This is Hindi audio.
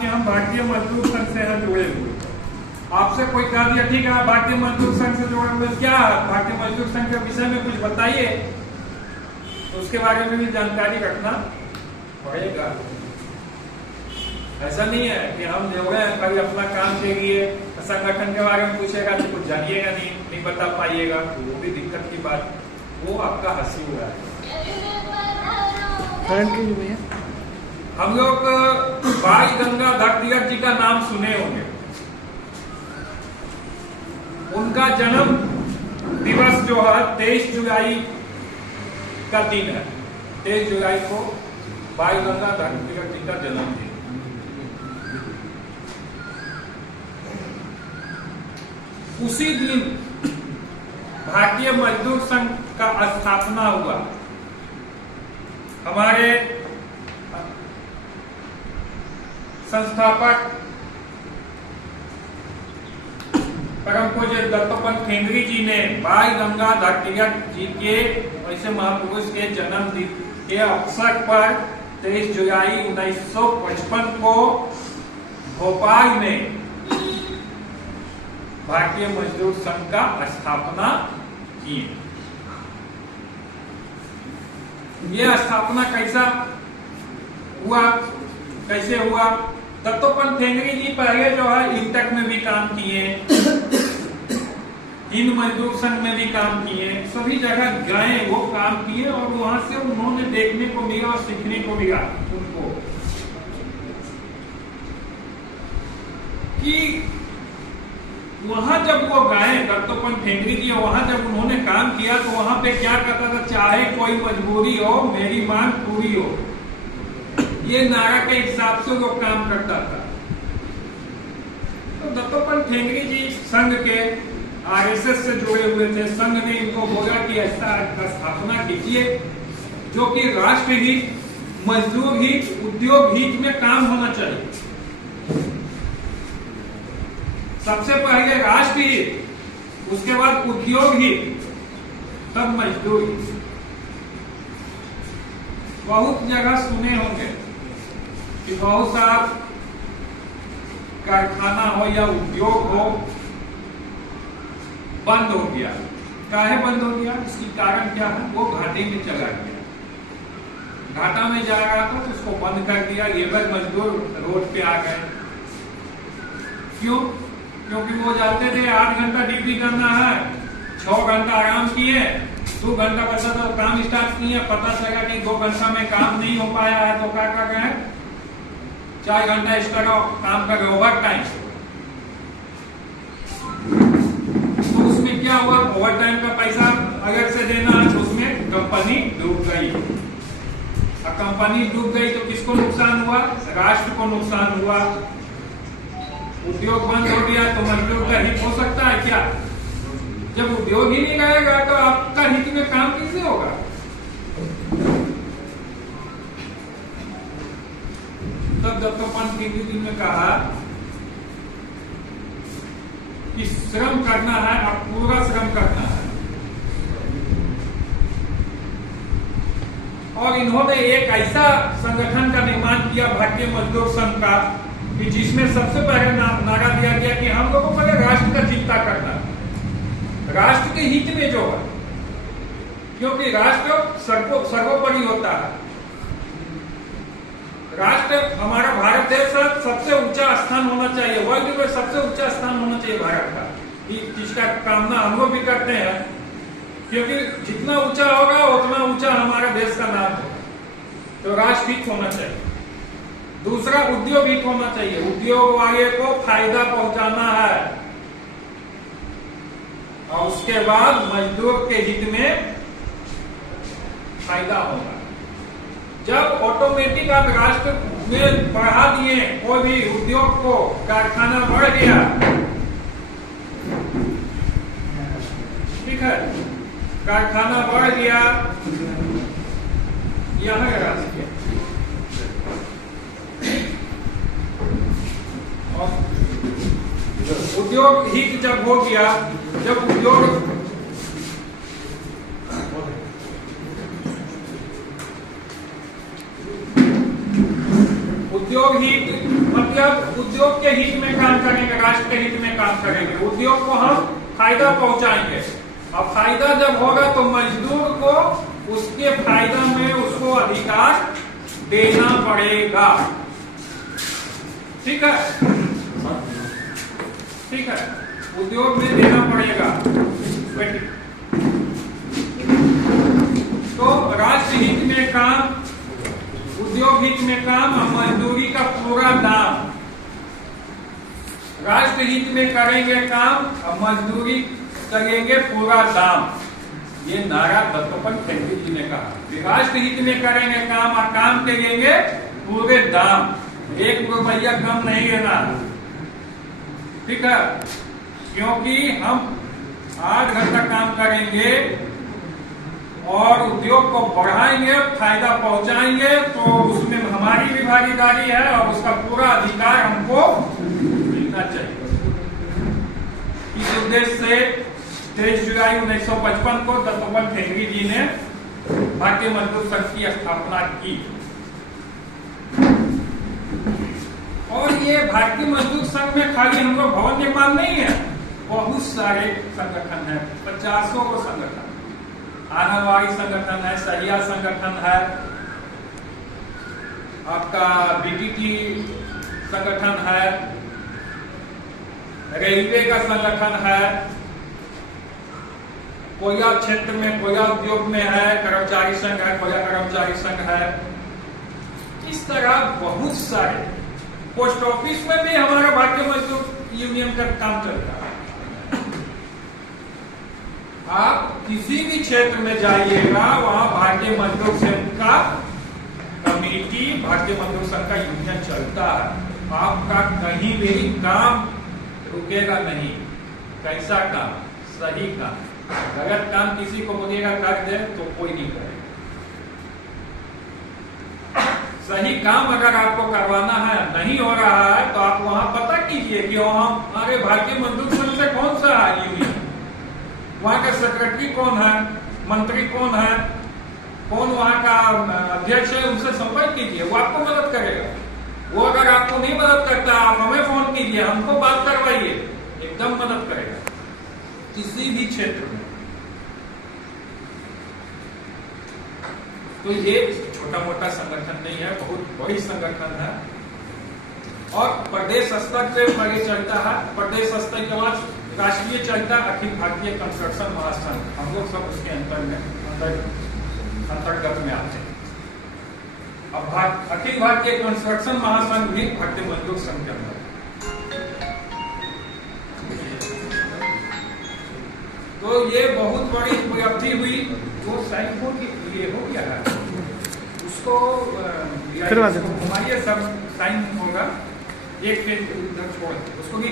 कि हम भारतीय मजदूर संघ से हैं जुड़े हुए। आपसे कोई कह दिया ठीक है आप भारतीय मजदूर संघ से जुड़े हुए, क्या भारतीय मजदूर संघ के विषय में कुछ बताइए, तो उसके बारे में भी जानकारी रखना पड़ेगा। ऐसा नहीं है कि हम जुड़े हैं खाली अपना काम के लिए, संगठन के बारे में पूछेगा तो कुछ जानिएगा नहीं बता पाइएगा, तो वो भी दिक्कत की बात, वो आपका हंसी हो रहा है। हम लोग भाई गंगाधर तिलक जी का नाम सुने होंगे। उनका जन्म दिवस जो है 23 जुलाई का दिन है। 23 जुलाई को भाई गंगाधर तिलक जी का जन्मदिन। उसी दिन भारतीय मजदूर संघ का स्थापना हुआ। हमारे संस्थापक परम पूज्य दत्तोपंत ठेंगरी जी ने भाई गंगाधर तिलक जी के ऐसे महापुरुष के जन्मदिन के अवसर पर 23 जुलाई 1955 को भोपाल में भारतीय मजदूर संघ का स्थापना की। यह स्थापना कैसे हुआ? दत्तोपंत ठेंगरी जी पहले जो है इंटक में भी काम किए, हिंद मजदूर संघ में भी काम किए, सभी जगह गए, वो काम किए और वहां से उन्होंने देखने को मिला और सीखने को मिला उनको कि वहां जब वो गए दत्तोपंत ठेंगरी जी, वहां जब उन्होंने काम किया तो वहां पे क्या करता था, चाहे कोई मजबूरी हो मेरी मांग पूरी हो, ये नारा के हिसाब से वो काम करता था। तो दत्तोपंत ठेंगरी जी संघ के आरएसएस से जुड़े हुए थे। संघ ने इनको बोला कि ऐसा स्थापना कीजिए जो कि राष्ट्र हित, मजदूर हित, उद्योग हित में काम होना चाहिए। सबसे पहले राष्ट्र हित, उसके बाद उद्योग हित, तब मजदूर हित। बहुत जगह सुने होंगे कि बहुत सारा कारखाना हो या उद्योग हो बंद हो गया। काहे बंद हो गया? इसकी कारण क्या है? वो घाटे में चला गया, घाटा में जा रहा था तो उसको बंद कर दिया। लेबर मजदूर रोड पे आ गए। क्यों? क्योंकि वो जाते थे 8 घंटा ड्यूटी करना है, 6 घंटा आराम किए, 2 घंटा बचा तो काम स्टार्ट किया, पता चला कि 2 घंटा में काम नहीं हो पाया है तो क्या कर रहे हैं, 4 घंटा एक्स्ट्रा काम कर रहे, ओवर टाइम। तो उसमें क्या हुआ, ओवर टाइम का पैसा अलग से देना है तो उसमें कंपनी डूब गई। अब कंपनी डूब गई तो किसको नुकसान हुआ? राष्ट्र को नुकसान हुआ। उद्योग बंद हो गया तो मजदूर का हित हो सकता है क्या? जब उद्योग ही नहीं रहेगा तो आपका हित में काम कैसे होगा? तब दत्तोपंत ठेंगरी जी ने कहा कि श्रम करना है, अब पूरा श्रम करना है। और इन्होंने एक ऐसा संगठन का निर्माण किया भारतीय मजदूर संघ का कि जिसमें सबसे पहले नारा दिया गया कि हम लोगों को राष्ट्र का चिंता करना, राष्ट्र के हित में जो है, क्योंकि राष्ट्र सर्वोपरि होता है। राष्ट्र हमारा भारत देश सबसे ऊंचा स्थान होना चाहिए, वर्ल्ड में सबसे ऊंचा स्थान होना चाहिए भारत का, जिसका कामना हम लोग भी करते हैं, क्योंकि जितना ऊंचा होगा उतना ऊंचा हमारा देश का नाम होगा। तो राष्ट्र हित होना चाहिए। दूसरा, उद्योग हित होना चाहिए, उद्योग वाले को फायदा पहुंचाना है। और उसके बाद मजदूर के हित में फायदा होगा। जब ऑटोमेटिक आप राष्ट्र में बढ़ा दिए कोई भी उद्योग को, कारखाना बढ़ गया, ठीक है, कारखाना बढ़ गया, यहां का राष्ट्र उद्योग हित जब हो गया, जब उद्योग हित मतलब जब उद्योग के हित में काम करेंगे, राष्ट्र के हित में काम करेंगे, उद्योग को हम फायदा पहुंचाएंगे, और फायदा जब होगा तो मजदूर को उसके फायदा में उसको अधिकार देना पड़ेगा। ठीक है, ठीक है, उद्योग में देना पड़ेगा। तो राष्ट्र हित में काम, उद्योग हित में काम और मजदूरी का पूरा दाम। राष्ट्र हित में करेंगे काम और मजदूरी करेंगे पूरा दाम। ये नारा दत्तोपंत ठेंगड़ी जी ने कहा। राष्ट्र हित में करेंगे काम और काम करेंगे पूरे दाम, 1 रुपया कम नहीं लेना। ठीक है, क्योंकि हम 8 घंटा काम करेंगे और उद्योग को बढ़ाएंगे, फायदा पहुंचाएंगे, तो उसमें हमारी भी भागीदारी है और उसका पूरा अधिकार हमको मिलना चाहिए। इस उद्देश्य से 23 जुलाई 1955 को दत्तोपंत ठेंगड़ी जी ने भारतीय मजदूर संघ की स्थापना की। और ये भारतीय मजदूर संघ में खाली हम लोग भवन निर्माण नहीं है, बहुत सारे संगठन है, 50 को संगठन, आंगनबाड़ी संगठन है, सहिया संगठन है, आपका बीटीटी संगठन है, रेलवे का संगठन है, कोयला क्षेत्र में कोयला उद्योग में है कर्मचारी संघ है, कोयला कर्मचारी संघ है। इस तरह बहुत सारे, पोस्ट ऑफिस में भी हमारा भारतीय मजदूर यूनियन का काम चलता है। आप किसी भी क्षेत्र में जाइएगा, वहां भारतीय मजदूर संघ का कमेटी, भारतीय मजदूर संघ का यूनियन चलता है। आपका कहीं भी काम रुकेगा नहीं। कैसा काम? सही काम। गलत काम किसी को बोलिएगा कर दे तो कोई नहीं करेगा। सही काम अगर आपको करवाना है, नहीं हो रहा है, तो आप वहां पता कीजिए कि वहां हमारे भारतीय मजदूर संघ से कौन सा है यूनियन, वहां का सेक्रेटरी कौन है, मंत्री कौन है, कौन वहां का अध्यक्ष है, उनसे संपर्क कीजिए, वो आपको मदद करेगा। वो अगर आपको नहीं मदद करता, आप हमें फोन कीजिए, हमको बात करवाइए, एकदम मदद करेगा किसी भी क्षेत्र में। तो ये छोटा मोटा संगठन नहीं है, बहुत बड़ी संगठन है और प्रदेश स्तर से आगे चलता है। प्रदेश स्तर के बाद राष्ट्रीय चलता है अखिल भारतीय कंस्ट्रक्शन महासंघ, हम लोग सब उसके अंतर्गत में आते हैं। अब अखिल भारतीय कंस्ट्रक्शन महासंघ भी भारतीय मजदूर संघ के अंदर। तो ये बहुत बड़ी उपलब्धि हुई। वो साइन बोर्ड ये हो गया है, उसको हमारे सब साइन होगा, एक पेज उधर छोड़ उसको भी